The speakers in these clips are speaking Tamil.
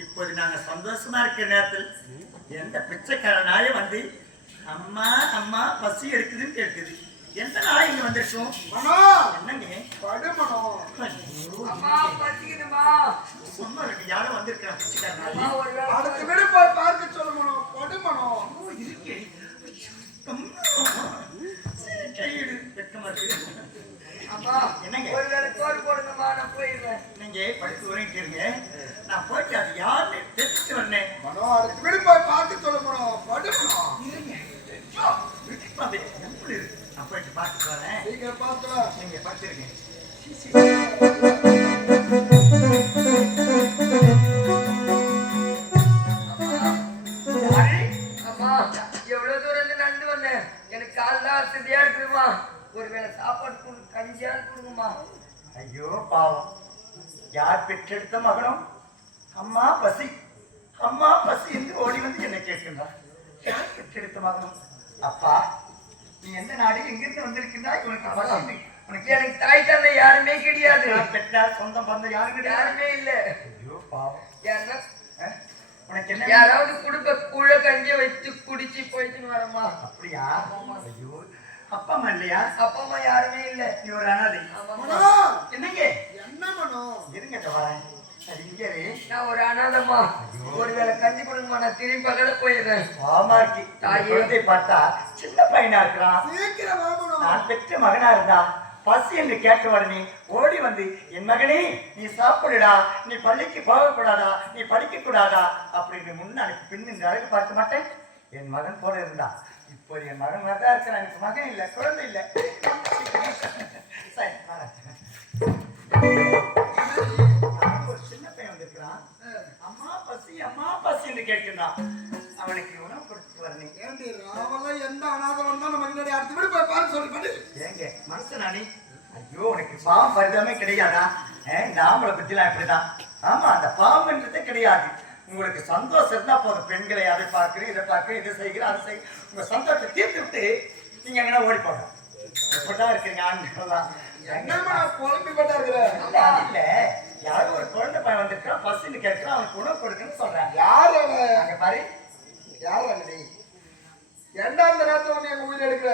இப்போது நாங்க சந்தோஷமா இருக்கிற நேரத்தில் எந்த பிச்சைக்கார நாயை வந்து அம்மா அம்மா பசி எடுக்குதுன்னு கேட்குது. எந்த நாய் இங்க வந்துருச்சோம்? என்னங்க சொன்ன யாரும் வந்திருக்கிறேன் பிச்சைக்கார நாய். அடுத்த வீடு போய் பார்க்க சொல்லணும். படுமணும் இருக்கே கையெடு வெட்டமா இருக்கு. என்னங்க நீங்க படித்து உரைக்கிறீங்க. நான் போயிட்டு அது யாருன்னு தெரிஞ்சுட்டு வந்தேன். அடுத்த வீடு போய் பார்க்க சொல்லணும். படுமணும் நான் போயிட்டு பார்த்துட்டு வரேன். நீங்க பார்த்து நீங்க பார்த்துருக்கீங்க. எவ்வளவு தூரம் இருந்து நடந்து வந்தேன். எனக்கு காலைல அசதியா இருக்குமா. ஒருவேளை சாப்பாடு கஞ்சியா கொடுங்கம்மா. ஐயோ பாவம், யார் பெற்றெடுத்த மகனும் அம்மா பசி அம்மா பசி என்று ஓடி வந்து என்ன கேட்கின்றா. யார் பெற்றெடுத்த மகனும்? அப்பா நீ எந்த நாடு எங்கிருந்து வந்திருக்கின்றாய்? உனக்கு எனக்கு தாய் தந்தை யாருமே கிடையாது. பெற்றார் சொந்தம் பந்தம் யாருமே இல்லை. ஐயோ பாவம். யாருன்னா உனக்கு என்ன யாராவது குடும்ப கூழ கஞ்சி வச்சு குடிச்சு போயிட்டுன்னு வரமா? அப்படியா? ஐயோ அப்பா அம்மா இல்லையா? அப்பா அம்மா யாருமே இல்லை. நீ ஒரு அனாதை. என்னங்க என்ன பண்ணும்? இருங்க வரேன். சரி இங்கே நான் ஒரு அனாதம்மா. ஒருவேளை கஞ்சி கொடுங்கம்மா. நான் திரும்பி பக்கத்துல போயிடுறேன். ஆமாக்கி குழந்தை பார்த்தா சின்ன பையனா இருக்கிறான். சீக்கிரம் வாங்கணும். நான் பெற்ற மகனா இருந்தா பசி என்று கேட்ட உடனே ஓடி வந்து என் மகனே நீ சாப்பிடுடா, நீ பள்ளிக்கு போகக்கூடாதா, நீ படிக்க கூடாதா அப்படின்னு முன்னாடி பின்னு அழகு பார்க்க மாட்டேன். என் மகன் போல இருந்தா. இப்போ என் மகன் தான் இருக்கிறான். எனக்கு மகன் இல்லை, குழந்தை இல்லை. சரி ஒரு சின்ன பையன் வந்திருக்கிறான். அம்மா பசி அம்மா பசி என்று கேட்கிறான். அவனுக்கு உணவு கொடுத்துட்டு வரணும். ஏண்டி ராவெல்லாம் எந்த அனாதை வந்தா நம்ம முன்னாடி அடுத்த வீடு போய் பார்க்க சொல்லி பண்ணு. ஏங்க மனுஷனானி? ஐயோ உனக்கு பாவம் பரிதாமே கிடையாதா? இந்த ஆம்பளை பத்திலாம் இப்படிதான். ஆமா அந்த பாவம்ன்றதே கிடையாது. உங்களுக்கு சந்தோஷம் இருந்தா போதும். பெண்களை அதை பார்க்கிறேன் இதை பார்க்கிறேன் இதை செய்கிறேன் அதை செய்ய உங்க சந்தோஷத்தை தீர்த்து விட்டு நீங்க எங்கன்னா ஓடி போங்க. எப்படிதான் இருக்கீங்க ஆண்கள்லாம்? என்னமா குழம்பி பட்டா இருக்கிற? இல்ல யாரும் ஒரு குழந்தை பையன் வந்திருக்கான் பசின்னு கேட்கிறான். அவனுக்கு உணவு கொடுக்குன்னு சொல்றேன். யாரு அங்க பாரு. யாரு அங்கடி ஏண்டா அந்த நேரத்துல வந்து எங்க உயிர் எடுக்கிற?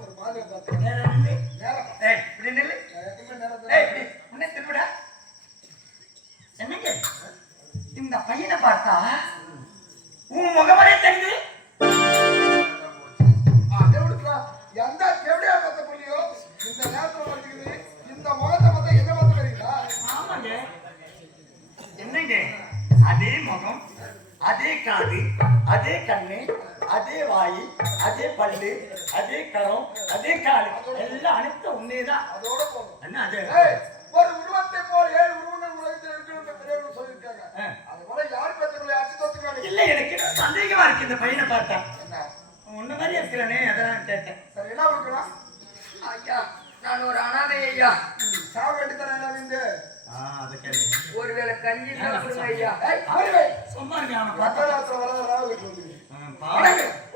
ஒரு மாதிரி பார்த்தேன். என்னங்க இந்த பையனை பார்த்தா உன் முகவரே தெரியுது. எந்த செவடியா பார்த்த புள்ளியோ இந்த நேரத்துல வந்துக்குது. இந்த முகத்தை பார்த்தா என்ன பார்த்து தெரியுங்களா? ஆமாங்க. என்னங்க அதே முகம், அதே காது, அதே கண்ணு, அதே வாய், அதே பல்லு, அதே கரம், அதே கால் எல்லாம் அனைத்து உண்மைதான். அதோட போகும். என்ன அது? ஒரு உருவத்தை போல் 7 உருவங்கள் உலகத்தில் இருக்குன்னு பெரியவர்கள் சொல்லியிருக்காங்க. அது போல யார் பெற்றவர்களை அச்சு தோத்துக்காங்க. இல்ல எனக்கு சந்தேகமா இருக்கு இந்த பையனை பார்த்தா. என்ன உன்ன மாதிரி இருக்கிறானே அதான் கேட்டேன். சரி என்ன கொடுக்கலாம்? ஐயா நான் ஒரு அனாதை ஐயா. சாவு எடுத்தானே எல்லாம் வந்து அதை கேள்வி. ஒருவேளை கஞ்சி கொடுங்க ஐயா. சும்மா இருக்கு அவனை பக்கத்துல வர ராவு வந்து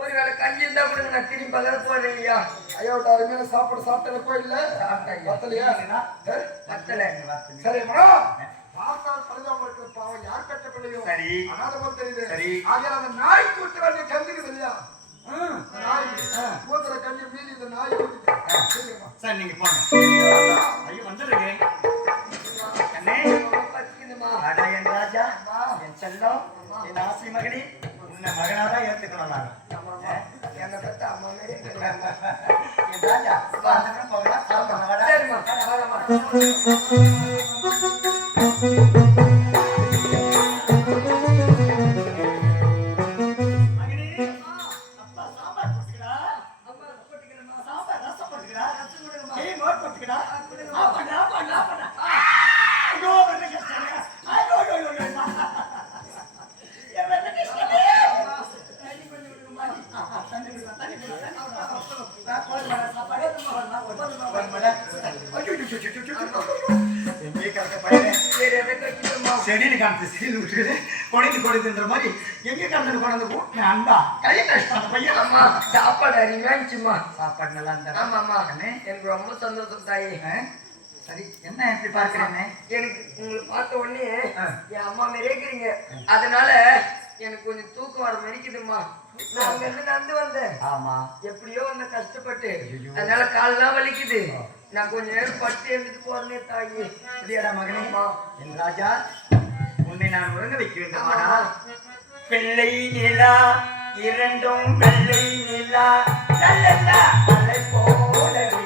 ஒருவேளை கஞ்சி இருந்தா கொடுங்க. நான் திரும்பி பகல போறேன் ஐயா. ஐயா விட்டு அருமையான சாப்பாடு சாப்பிட்ட கோயில்ல பத்தலையா? பத்தல. சரி மேடம் பார்த்தால் பரிதாபம் பாவம் யார் பெற்ற பிள்ளையோ சரி அனாதை போல் தெரியுது. சரி ஆக அந்த நாய் கூட்டு வேண்டிய கஞ்சிக்குது இல்லையா? நாய் மூத்தர கஞ்சி மீறி இந்த நாய் சரி நீங்க போங்க. ஐயோ வந்துடுங்க. என் ராஜா என் செல்லம் என் ஆசை மகனே உன்னை மகனாதான் ஏத்துக்கணும். நான் என்னை பத்தி அம்மா மாரி என் ராஜா போகலாம் சாப்பிடணும். செடியில் காமிச்சு சீல் விட்டுட்டு கொடைந்துன்ற மாதிரி எங்கே கடந்து கொண்டு போட்டு அன்பா கையை கஷ்டம் அந்த பையன். ஆமா சாப்பாடு அருமையா இருந்துச்சுமா. சாப்பாடு நல்லா இருந்தா? ஆமா ஆமா எனக்கு ரொம்ப சந்தோஷம் தாயே. சரி என்ன எப்படி பார்க்கிறேன்னு எனக்கு உங்களை பார்த்த உடனே என் அம்மா மாதிரியே இருக்கிறீங்க. அதனால எனக்கு கொஞ்சம் தூக்கம் வர மணிக்குதுமா. நான் அங்க இருந்து நடந்து வந்தேன். ஆமா எப்படியோ வந்து கஷ்டப்பட்டு அதனால காலெல்லாம் வலிக்குது. நான் கொஞ்ச நேரம் பட்டு எழுந்துட்டு போறேனே தாயி. அப்படியாடா மகனே? என் ராஜா உன்னை நான் உறங்க வைக்க வேண்டுமாடா? பிள்ளை நிலா இரண்டும் வெள்ளை நிலா நல்ல அலை போலவே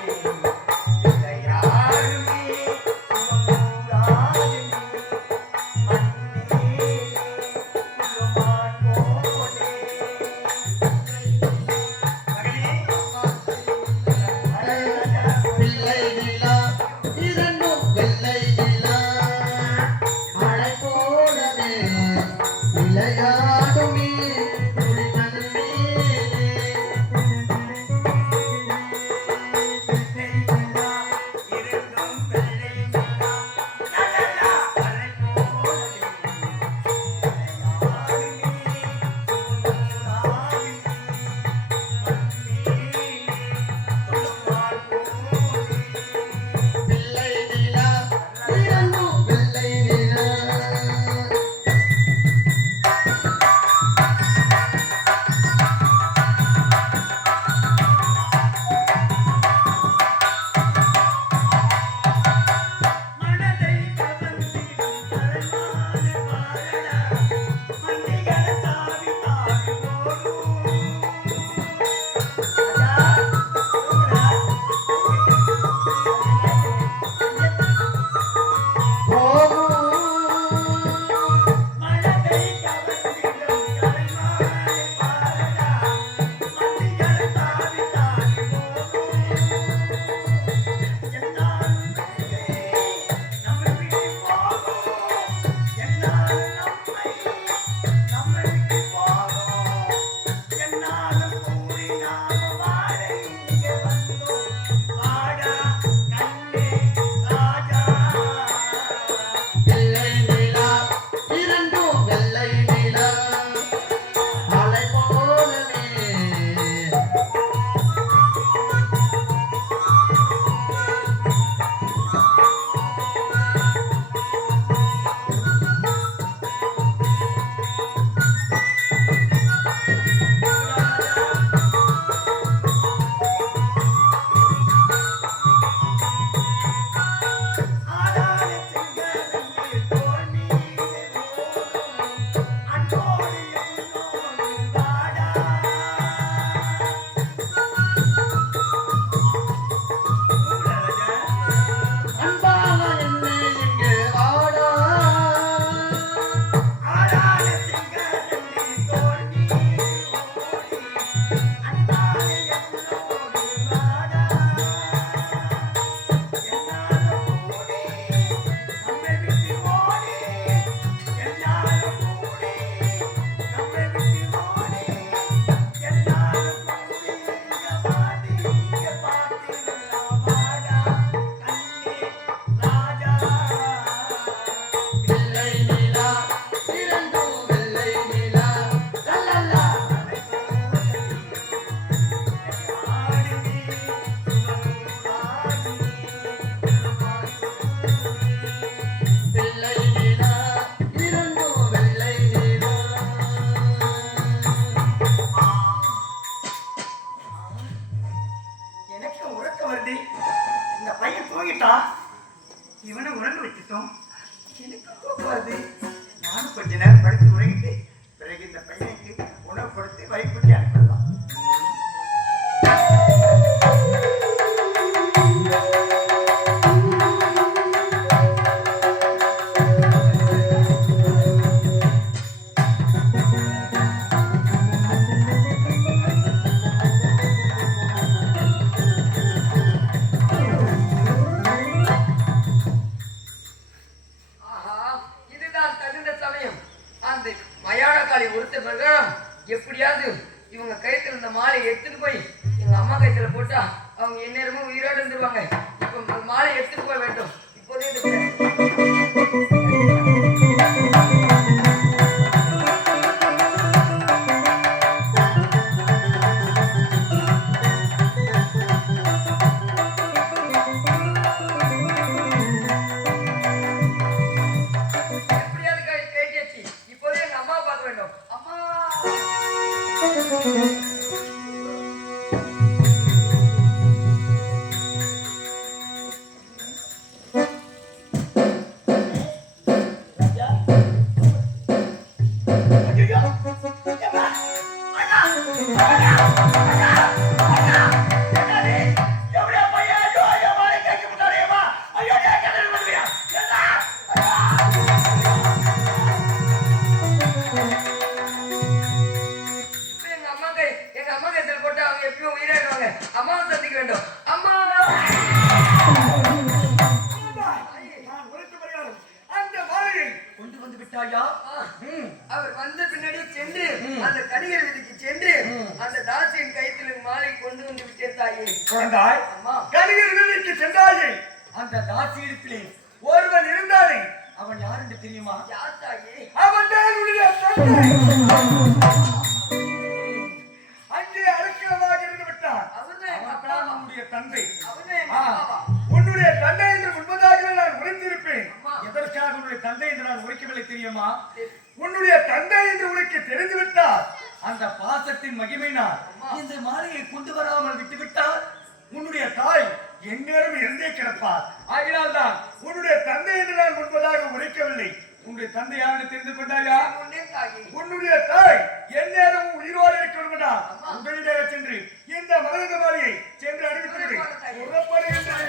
இவனை உறங்க வச்சுட்டோம். எனக்கு தூக்கம் வருது. நானும் கொஞ்ச நேரம் படுத்து உறங்கிட்டு பிறகு இந்த பையனுக்கு உணவு கொடுத்து வயிற்றுக்கு அனுப்பலாம். எப்படியாவது இவங்க கைத்துல இந்த மாலை எடுத்துட்டு போய் எங்க அம்மா கைத்துல போட்டா அவங்க எந்நேரமும் உயிரோடு இருந்துருவாங்க. இப்ப மாலை எடுத்துட்டு போய் வேண்டும். இப்போதே எங்க அம்மா கைத்துல போட்டு அவங்க எப்பயும் உயிராடுவாங்க. அம்மாவை சந்திக்க வேண்டும். அம்மா அந்த மாலையை கொண்டு வந்து விட்டாயா? அவர் வந்த பின்னாடி சென்று அந்த கணிகர் வீதிக்கு சென்று அந்த தாசியின் கைத்தில் மாலை கொண்டு வந்து விட்டேன் தாயே. குழந்தாய், அம்மா கணிகர் வீதிக்கு சென்றாயே. அந்த தாசியிடத்திலே ஒருவன் இருந்தானே, அவன் யார் என்று தெரியுமா? யார் தாயே? அவன் தான் உன்னுடைய தந்தை. அங்கே அடக்கமாக இருந்து விட்டான். அவன்தான் நம்முடைய தந்தை. உன்னுடைய தந்தை என்று முன்பதாகவே நான் உரைத்திருப்பேன். எதற்காக உன்னுடைய தந்தை என்று நான் உரைக்கவில்லை தெரியுமா? உன்னுடைய தந்தை என்று உனக்கு தெரிந்துவிட்டால் அந்த பாசத்தின் மகிமையினால் இந்த மாலையை கொண்டு வராமல் விட்டுவிட்டால் உன்னுடைய தாய் எந்நேரம் இருந்தே கிடப்பார். ஆகினால் தான் உன்னுடைய தந்தை என்று நான் முன்பதாக உரைக்கவில்லை. உன்னுடைய தந்தை யாருன்னு தெரிந்து கொண்டாயா? உன்னுடைய தாய் எந்நேரம் உயிரோடு இருக்க விரும்பினார். உங்களிடையே சென்று இந்த மரகத மாலையை சென்று அறிவித்து புறப்படுகின்றேன்.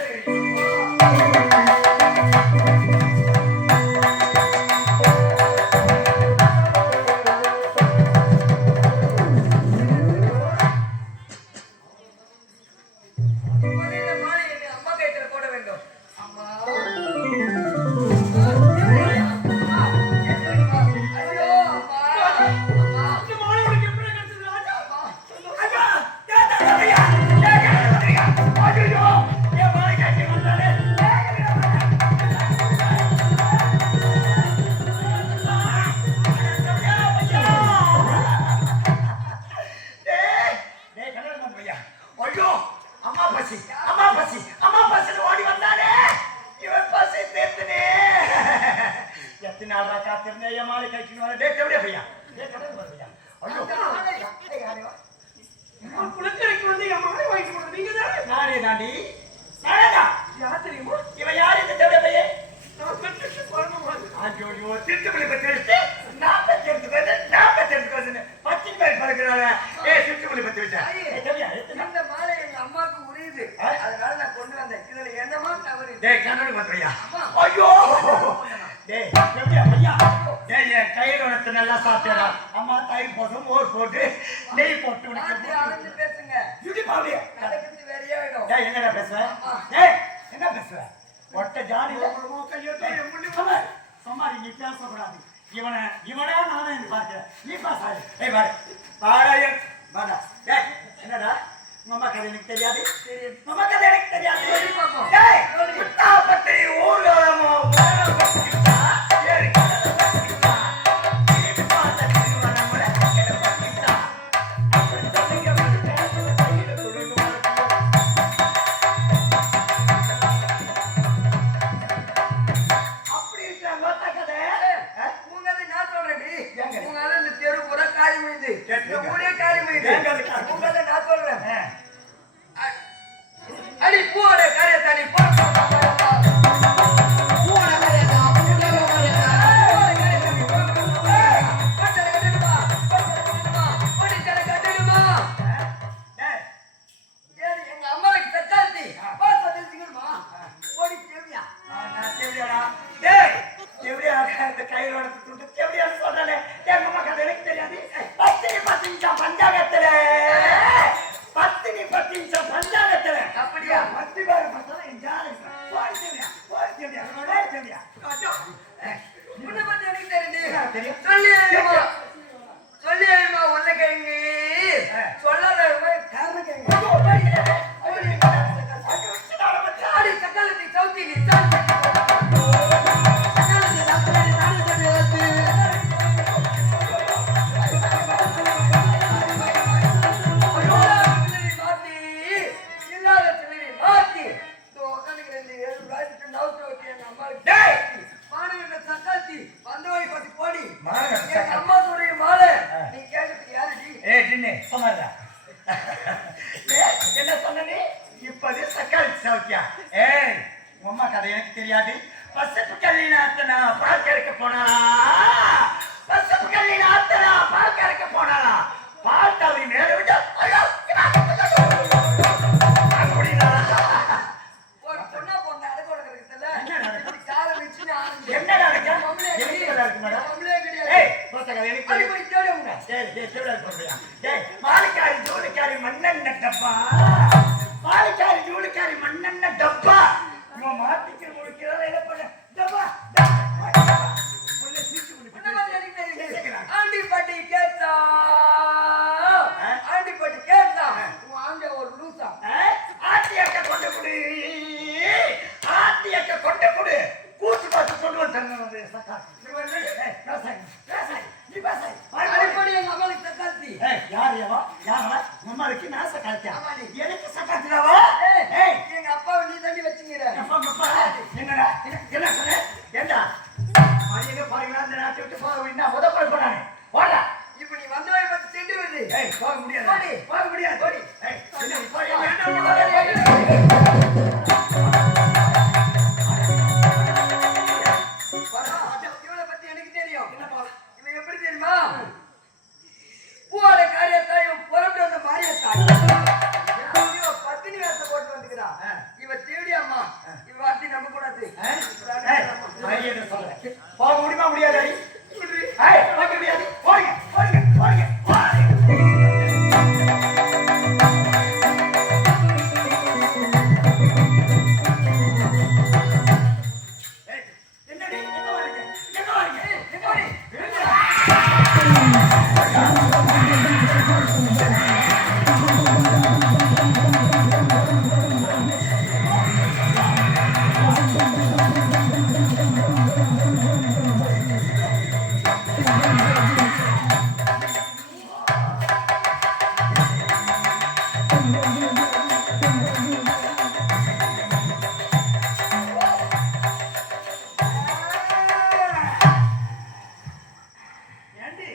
நல்லா சாப்பிட்டா அம்மா தயிர் போட்டு மோர் போட்டு நெய் போட்டு என்னடா பேசுவ? என்ன பேசுவ? ஒட்ட ஜாடி சமாரி நீ பேசக்கூடாது. இவனா நானே பார்க்கிறேன். நீ பாசாரு வாடா. என்னடா உங்க அம்மா கதை எனக்கு தெரியாது. அம்மா கதை எனக்கு தெரியாது. ஊர்காலமோ அடி பூவோட காரியத்தாடி பஞ்சாகத்துல அப்படியா? 10 பேர் பார்த்தா என் ஜால சொன்னாங்க. என்ன சொன்ன நீ? இப்பது சக்காளி சௌக்கியா. ஏய், உங்க அம்மா கதை எனக்கு தெரியாது. பசப்பு கல்லினாத்தனா பால் கறக்க போனா, பசப்பு கல்லினாத்தனா பால் கறக்க போனா, பால் தவறி மேல விட்டு ஐயோ அப்படினா ஒரு பொண்ணா பொண்ணு அடக்க உடக்கிறதுல இப்படி கால வச்சுன்னு ஆரம்பிச்சு என்ன நடக்கும்? எனக்கு நடக்கும் மேடம். நம்மளே கிடையாது. ஏய், போத்தங்க எனக்கு அது போய் தேடி உங்க தேவடால் போறியா? ஏய், மாலிக்காரி ஜூலிக்காரி மண்ணெண்ண டப்பா, மாலிக்காரி ஜூலிக்காரி மண்ணெண்ண டப்பா. இவன் மாத்திக்கிற முடிக்கிறத என்ன பண்ண டப்பா உள்ள சீட்டு இந்த மாதிரி எனக்கு தெரியும். பேசிக்கிறாங்க. ஆண்டிப்பட்டி கேட்டா ஆண்டிப்பட்டி கேட்டா உன் ஆண்ட ஒரு லூசா ஆத்தியக்க கொண்டு குடு, ஆத்தியக்க கொண்டு குடு, கூத்து பார்த்து கொண்டு வந்து சக்கா. நீ பேசாய் அடிப்படி எங்க அம்மாளுக்கு தக்காத்தி யார் ஏவா யாரா நம்மளுக்கு நான் சக்காத்தியா ஆமா நீ. எனக்கு சக்காத்தியாவா? ஏய், எங்க அப்பாவை நீ தண்ணி வச்சுங்கிற என்னடா என்ன சொன்ன? ஏண்டா மனித பாருங்களா இந்த நாட்டை விட்டு போக வேண்டாம். உதப்பட போனானே ஓடா. இப்ப நீ வந்தவரை பத்தி சென்று வருது ஏய், போக முடியாது, ஓடி. போக முடியாது. ஓடி. ஏய், என்ன நீ போய் என்ன இவளை பத்தி எனக்கு தெரியும். இவன் எப்படி தெரியுமா? பூவோட காரியத்தாயும் புறப்பட்டு வந்த மாரியத்தாய். இவ பத்தினி வேஷத்தை போட்டு வந்துக்கிறா. இவ தேடி அம்மா. இவ வார்த்தை நம்ப கூடாது. மரியாதை சொல்றேன். போக முடியுமா முடியாது? ஏய், போக முடியாது. போங்க போங்க போங்க போங்க. ஏய், என்னடி எங்க வரீங்க? எங்க வரீங்க? எங்க வரீங்க? ஏண்டி?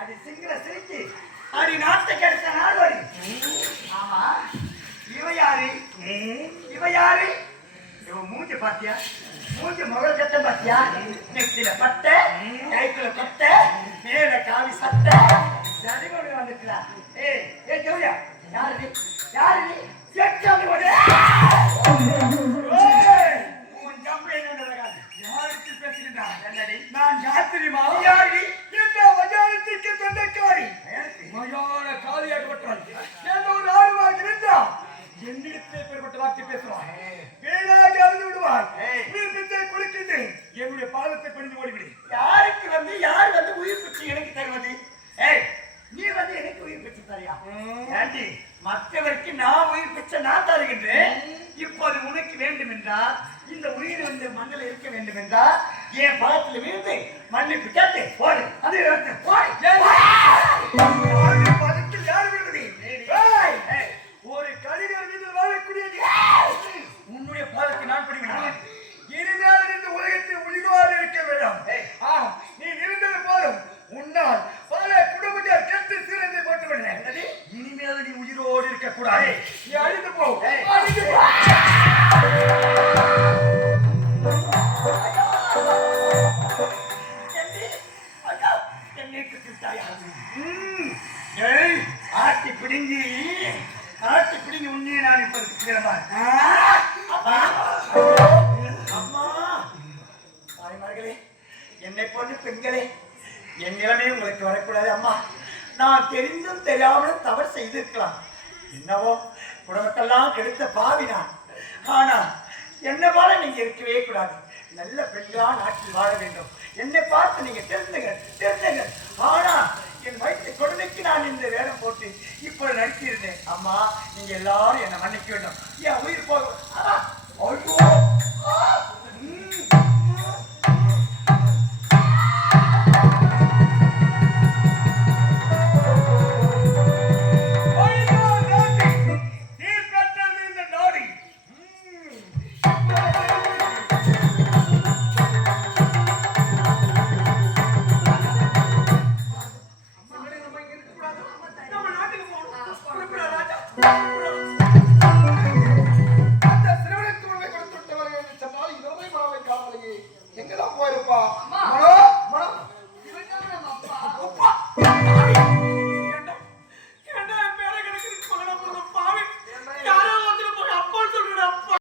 அடி சிங்கள சிரிக்கி. அடி நாட்டுக்கு எடுத்த நாடோடி. ஆமா, இவ யாரு? இவ யாரு? இவ மூஞ்சி பாத்தியா? மூஞ்சி முகல் கட்ட பாத்தியா? நெத்தில பட்டை, கைக்குள்ள கொட்டை, மேல காவி சட்டை, ஜடிகோடு வந்துட்டா. ஏய், ஏய் ஜோயா, யாரு நீ? யாரு நீ? எக்ஸாம் ஓடு. ஏய், உன் ஜம்பு என்னடா? யாருக்கு பேசுகிறா? என்னடி? நான் யாத்திரிமா? யாரு? இந்த வஜாரத்திற்கு சொந்தக்காரி. மயான காலியாகப்பட்டாள். எந்த ஒரு ஆளுமாக இருந்தா என்னிடத்தில் பெறப்பட்ட வார்த்தை பேசுவான். வீணாக அழுது விடுவான். வீட்டை குளிக்கிட்டு என்னுடைய பாதத்தை பணிந்து ஓடிவிடு. யாருக்கு வந்து யார் வந்து உயிர் பிச்சு எனக்கு தருவது? ஏய், நீ வந்து எனக்கு உயிர் பிச்சு தரியா? ஏண்டி, மற்றவருக்கு நான் உயிர் பிச்சை நான் தருகின்றேன். இப்போது உனக்கு வேண்டும் என்றால் இந்த உயிர் வந்து மண்ணில் இருக்க வேண்டும் என்றால் என் பாதத்தில் விழுந்து மன்னிப்பு கேட்டு போடு. அது போடு. பதத்தில் யார் விழுவது? ஒரு கலிகர் மீது வாழக்கூடிய உன்னுடைய பாதத்தை நான் பிடிக்கிறேன். இனிமேல் இந்த உலகத்தில் உயிரோடு இருக்க வேண்டாம். நீ இருந்தது போதும். உன்னால் பல குடும்பத்தார் கெட்டு சீரத்தை போட்டு விடுறேன். இனிமேல் நீ உயிரோடு இருக்க கூடாது. நீ அழிந்து போ. அழிந்து போ. ஆட்டி பிடிங்கி உண்மையை நான் இப்ப அம்மா தாய்மார்களே, என்னை போன்ற பெண்களே, என் நிலைமை உங்களுக்கு வரக்கூடாது. அம்மா, நான் தெரிந்தும் தெரியாமலும் தவறு செய்திருக்கலாம். என்னவோ குடும்பத்தெல்லாம் கெடுத்த பாவி நான். ஆனா என்ன போல நீங்க இருக்கவே கூடாது. நல்ல பெண்களா நாட்டில் வாழ வேண்டும். என்னை பார்த்து நீங்க தெரிந்துங்க. ஆனா என் வயிற்று கொடுமைக்கு நான் இந்த வேடம் போட்டு இப்ப நடிச்சிருந்தேன். அம்மா, நீங்க எல்லாரும் என்னை மன்னிக்க வேண்டும். என் உயிர் போகும்.